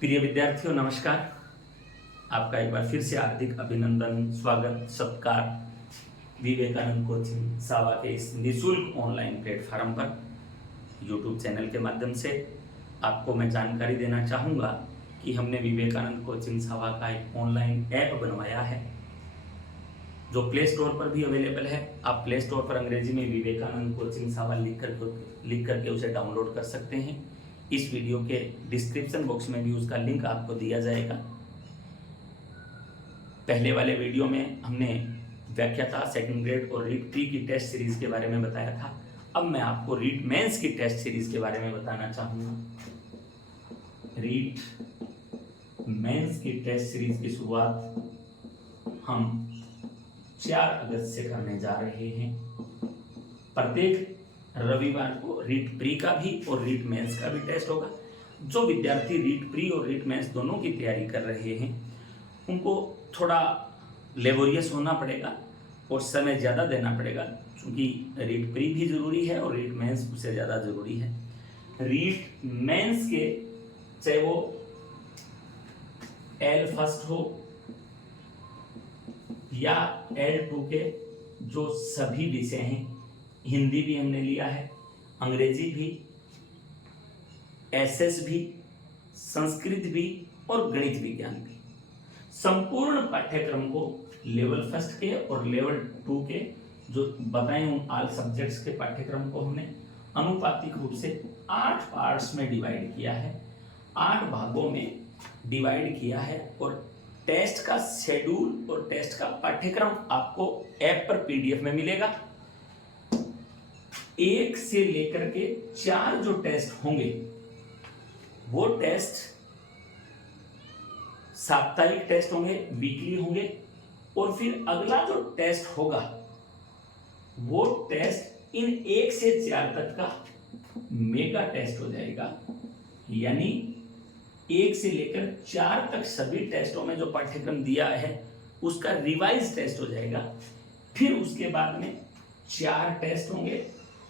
प्रिय विद्यार्थियों नमस्कार। आपका एक बार फिर से हार्दिक अभिनंदन, स्वागत, सत्कार विवेकानंद कोचिंग सावा के इस निःशुल्क ऑनलाइन प्लेटफॉर्म पर यूट्यूब चैनल के माध्यम से आपको मैं जानकारी देना चाहूँगा कि हमने विवेकानंद कोचिंग सावा का एक ऑनलाइन ऐप बनवाया है जो प्ले स्टोर पर भी अवेलेबल है। आप प्ले स्टोर पर अंग्रेजी में विवेकानंद कोचिंग सावा लिख करके उसे डाउनलोड कर सकते हैं। इस वीडियो के डिस्क्रिप्शन बॉक्स में भी उसका लिंक आपको दिया जाएगा। पहले वाले वीडियो में हमने व्याख्याता, सेकंड ग्रेड और रीट प्री की टेस्ट सीरीज के बारे में बताया था। अब मैं आपको रीट मेंस की टेस्ट सीरीज के बारे में बताना चाहूँगा। रीट मेंस की टेस्ट सीरीज की शुरुआत हम 4 अगस्त से करने जा रहे हैं। प्रत्येक रविवार को रीट प्री का भी और रीट मेंस का भी टेस्ट होगा। जो विद्यार्थी रीट प्री और रीट मेंस दोनों की तैयारी कर रहे हैं उनको थोड़ा लेबोरियस होना पड़ेगा और समय ज़्यादा देना पड़ेगा, क्योंकि रीट प्री भी ज़रूरी है और रीट मेंस उससे ज़्यादा ज़रूरी है। रीट मेंस के चाहे वो एल फर्स्ट हो या L2 के जो सभी विषय हैं, हिंदी भी हमने लिया है, अंग्रेजी भी, एसएस भी, संस्कृत भी और गणित विज्ञान भी, संपूर्ण पाठ्यक्रम को लेवल फर्स्ट के और लेवल 2 के जो बताए उन ऑल सब्जेक्ट्स के पाठ्यक्रम को हमने अनुपातिक रूप से 8 पार्ट्स में डिवाइड किया है, 8 भागों में डिवाइड किया है। और टेस्ट का शेड्यूल और टेस्ट का पाठ्यक्रम आपको ऐप पर पीडीएफ में मिलेगा। 1 से लेकर के 4 जो टेस्ट होंगे वो टेस्ट साप्ताहिक टेस्ट होंगे, वीकली होंगे, और फिर अगला जो टेस्ट होगा वो टेस्ट इन 1 से 4 तक का मेगा टेस्ट हो जाएगा। यानी 1 से लेकर 4 तक सभी टेस्टों में जो पाठ्यक्रम दिया है उसका रिवाइज टेस्ट हो जाएगा। फिर उसके बाद में 4 टेस्ट होंगे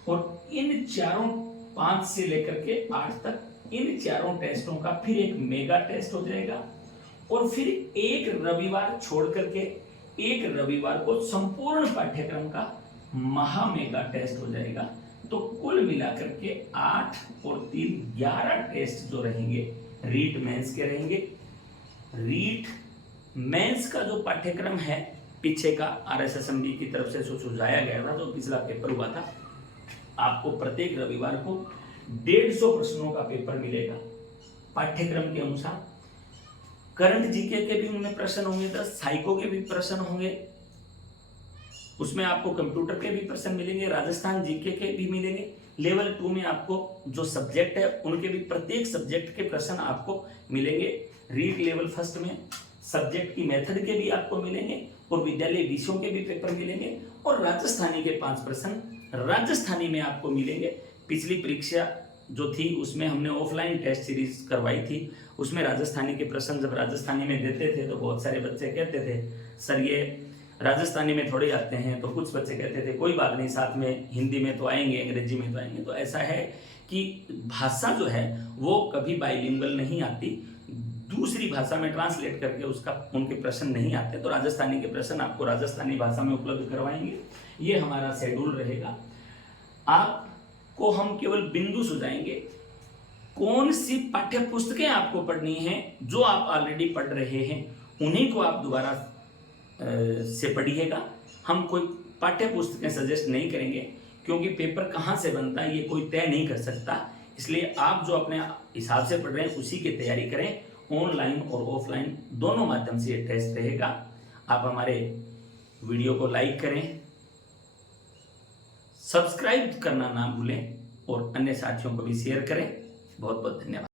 और इन चारों 5 से लेकर के 8 तक इन चारों टेस्टों का फिर एक मेगा टेस्ट हो जाएगा। और फिर एक रविवार छोड़ करके एक रविवार को संपूर्ण पाठ्यक्रम का महा मेगा टेस्ट हो जाएगा। तो कुल मिलाकर के 8 और 3 11 टेस्ट जो रहेंगे रीट मेंस के रहेंगे। रीट मेंस का जो पाठ्यक्रम है पीछे का RSSMB की तरफ से सुझाया गया था, जो पिछला पेपर हुआ था, आपको प्रत्येक रविवार को 150 प्रश्नों का पेपर मिलेगा पाठ्यक्रम के अनुसार। करंट जीके के भी उनमें प्रश्न होंगे, 10 साइको के भी प्रश्न होंगे, उसमें आपको कंप्यूटर के भी प्रश्न मिलेंगे, राजस्थान जीके के भी मिलेंगे। लेवल 2 में आपको जो सब्जेक्ट है उनके भी प्रत्येक सब्जेक्ट के प्रश्न आपको मिलेंगे। रीट लेवल फर्स्ट में सब्जेक्ट की मेथड के भी आपको मिलेंगे और विद्यालय विषयों के भी पेपर मिलेंगे। और राजस्थानी के 5 प्रश्न राजस्थानी में आपको मिलेंगे। पिछली परीक्षा जो थी उसमें हमने ऑफलाइन टेस्ट सीरीज करवाई थी, उसमें राजस्थानी के प्रश्न जब राजस्थानी में देते थे तो बहुत सारे बच्चे कहते थे सर ये राजस्थानी में थोड़े आते हैं, तो कुछ बच्चे कहते थे कोई बात नहीं, साथ में हिंदी में तो आएंगे, अंग्रेजी में तो आएंगे। तो ऐसा है कि भाषा जो है वो कभी बाइलिंगुअल नहीं आती, दूसरी भाषा में ट्रांसलेट करके उसका उनके प्रश्न नहीं आते। तो राजस्थानी के प्रश्न आपको राजस्थानी भाषा में उपलब्ध करवाएंगे। ये हमारा शेड्यूल रहेगा। आपको हम केवल बिंदु सुझाएंगे, कौन सी पाठ्य पुस्तकें आपको पढ़नी है, जो आप ऑलरेडी पढ़ रहे हैं उन्हीं को आप दोबारा से पढ़िएगा। हम कोई पाठ्य पुस्तकें सजेस्ट नहीं करेंगे, क्योंकि पेपर कहाँ से बनता है ये कोई तय नहीं कर सकता। इसलिए आप जो अपने हिसाब से पढ़ रहे हैं उसी की तैयारी करें। ऑनलाइन और ऑफलाइन दोनों माध्यम से ये टेस्ट रहेगा। आप हमारे वीडियो को लाइक करें, सब्सक्राइब करना ना भूलें और अन्य साथियों को भी शेयर करें। बहुत बहुत धन्यवाद।